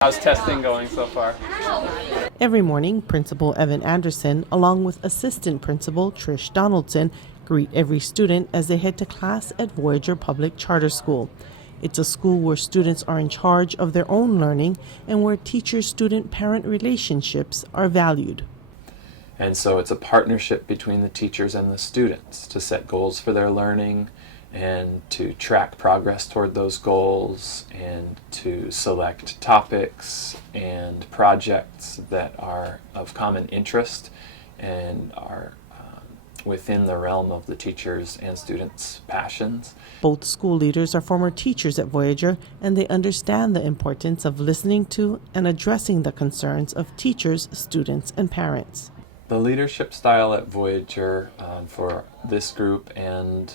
How's testing going so far? Every morning, Principal Evan Anderson, along with Assistant Principal Trish Donaldson, greet every student as they head to class at Voyager Pubic Charter School. It's a school where students are in charge of their own learning and where teacher-student-parent relationships are valued. And so it's a partnership between the teachers and the students to set goals for their learning and to track progress toward those goals and to select topics and projects that are of common interest and are within the realm of the teachers and students' passions. Both school leaders are former teachers at Voyager, and they understand the importance of listening to and addressing the concerns of teachers, students, and parents. The leadership style at Voyager for this group and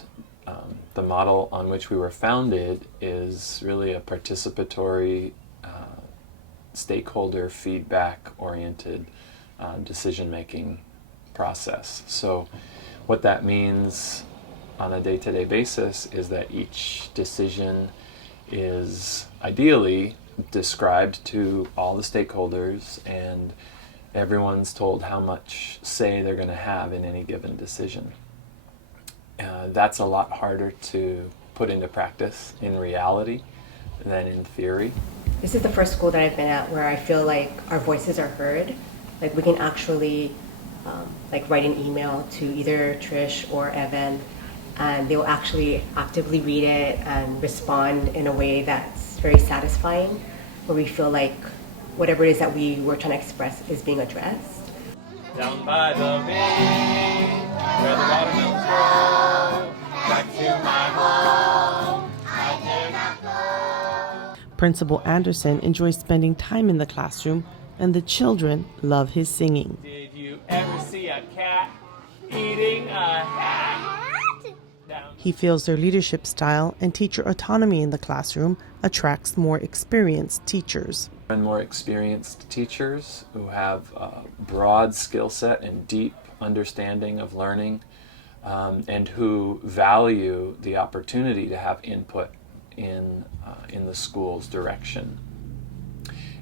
the model on which we were founded is really a participatory, stakeholder feedback-oriented decision-making process. So what that means on a day-to-day basis is that each decision is ideally described to all the stakeholders and everyone's told how much say they're going to have in any given decision. That's a lot harder to put into practice in reality than in theory. This is the first school that I've been at where I feel like our voices are heard. Like we can actually write an email to either Trish or Evan, and they will actually actively read it and respond in a way that's very satisfying, where we feel like whatever it is that we were trying to express is being addressed. Down by the bay, where the watermelons grow, back to my home, I dare not go. Principal Anderson enjoys spending time in the classroom, and the children love his singing. Did you ever see a cat eating a hat? He feels their leadership style and teacher autonomy in the classroom attracts more experienced teachers. And more experienced teachers who have a broad skill set and deep understanding of learning, and who value the opportunity to have input in the school's direction.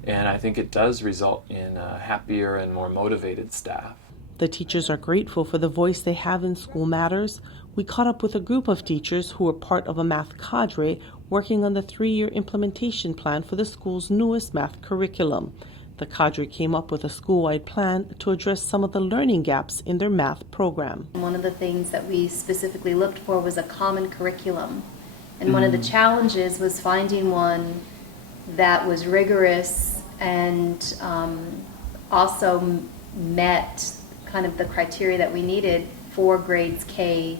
And I think it does result in a happier and more motivated staff. The teachers are grateful for the voice they have in school matters. We caught up with a group of teachers who were part of a math cadre working on the 3-year implementation plan for the school's newest math curriculum. The cadre came up with a school-wide plan to address some of the learning gaps in their math program. One of the things that we specifically looked for was a common curriculum. And one of the challenges was finding one that was rigorous and also met kind of the criteria that we needed for grades K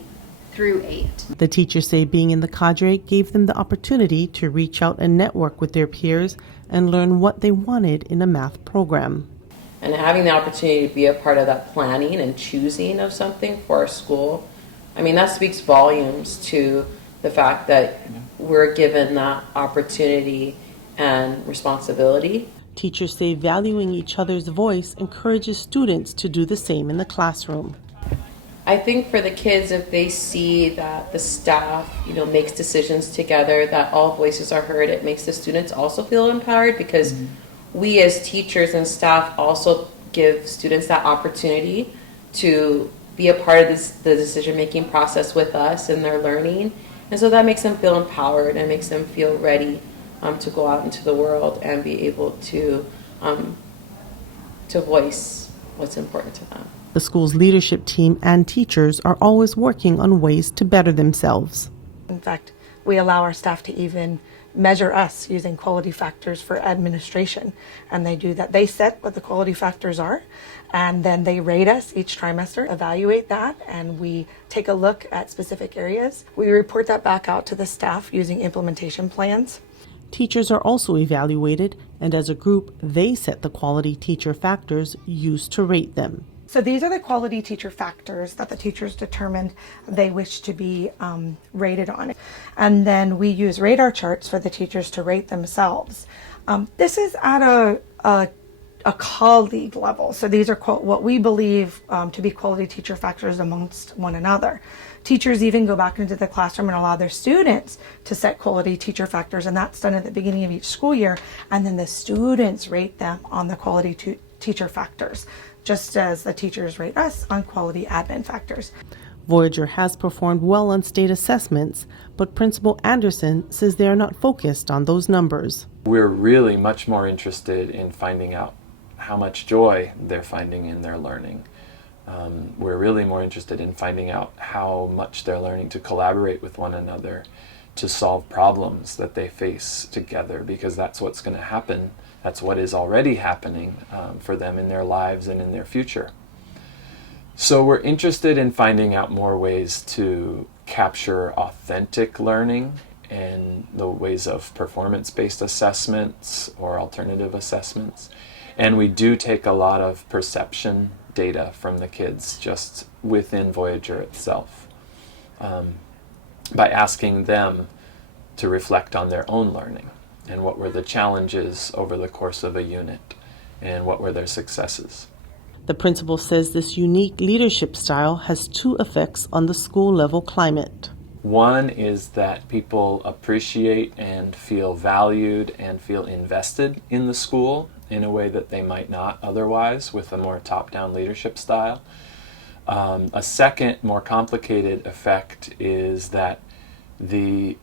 through 8. The teachers say being in the cadre gave them the opportunity to reach out and network with their peers and learn what they wanted in a math program. And having the opportunity to be a part of that planning and choosing of something for our school, I mean, that speaks volumes to the fact that we're given that opportunity and responsibility. Teachers say valuing each other's voice encourages students to do the same in the classroom. I think for the kids, if they see that the staff, makes decisions together, that all voices are heard, it makes the students also feel empowered because we as teachers and staff also give students that opportunity to be a part of the decision-making process with us and their learning. And so that makes them feel empowered and makes them feel ready to go out into the world and be able to voice what's important to them. The school's leadership team and teachers are always working on ways to better themselves. In fact, we allow our staff to even measure us using quality factors for administration. And they do that. They set what the quality factors are, and then they rate us each trimester, evaluate that, and we take a look at specific areas. We report that back out to the staff using implementation plans. Teachers are also evaluated, and as a group, they set the quality teacher factors used to rate them. So these are the quality teacher factors that the teachers determined they wish to be rated on. And then we use radar charts for the teachers to rate themselves. This is at a a colleague level. So these are what we believe to be quality teacher factors amongst one another. Teachers even go back into the classroom and allow their students to set quality teacher factors, and that's done at the beginning of each school year, and then the students rate them on the quality teacher factors, just as the teachers rate us on quality admin factors. Voyager has performed well on state assessments, but Principal Anderson says they are not focused on those numbers. We're really much more interested in finding out how much joy they're finding in their learning. We're really more interested in finding out how much they're learning to collaborate with one another, to solve problems that they face together, because that's what's going to happen. That's what is already happening for them in their lives and in their future. So we're interested in finding out more ways to capture authentic learning and the ways of performance-based assessments or alternative assessments. And we do take a lot of perception data from the kids just within Voyager itself, by asking them to reflect on their own learning and what were the challenges over the course of a unit and what were their successes. The principal says this unique leadership style has two effects on the school level climate. One is that people appreciate and feel valued and feel invested in the school in a way that they might not otherwise with a more top-down leadership style. A second, more complicated effect is that the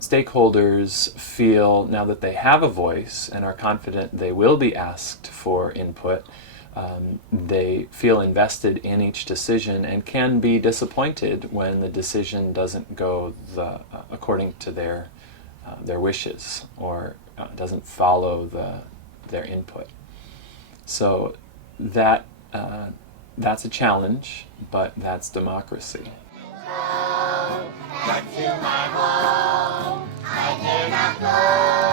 stakeholders feel now that they have a voice and are confident they will be asked for input. They feel invested in each decision and can be disappointed when the decision doesn't go according to their wishes or doesn't follow their input. So that's a challenge, but that's democracy. Back to my home, I dare not go.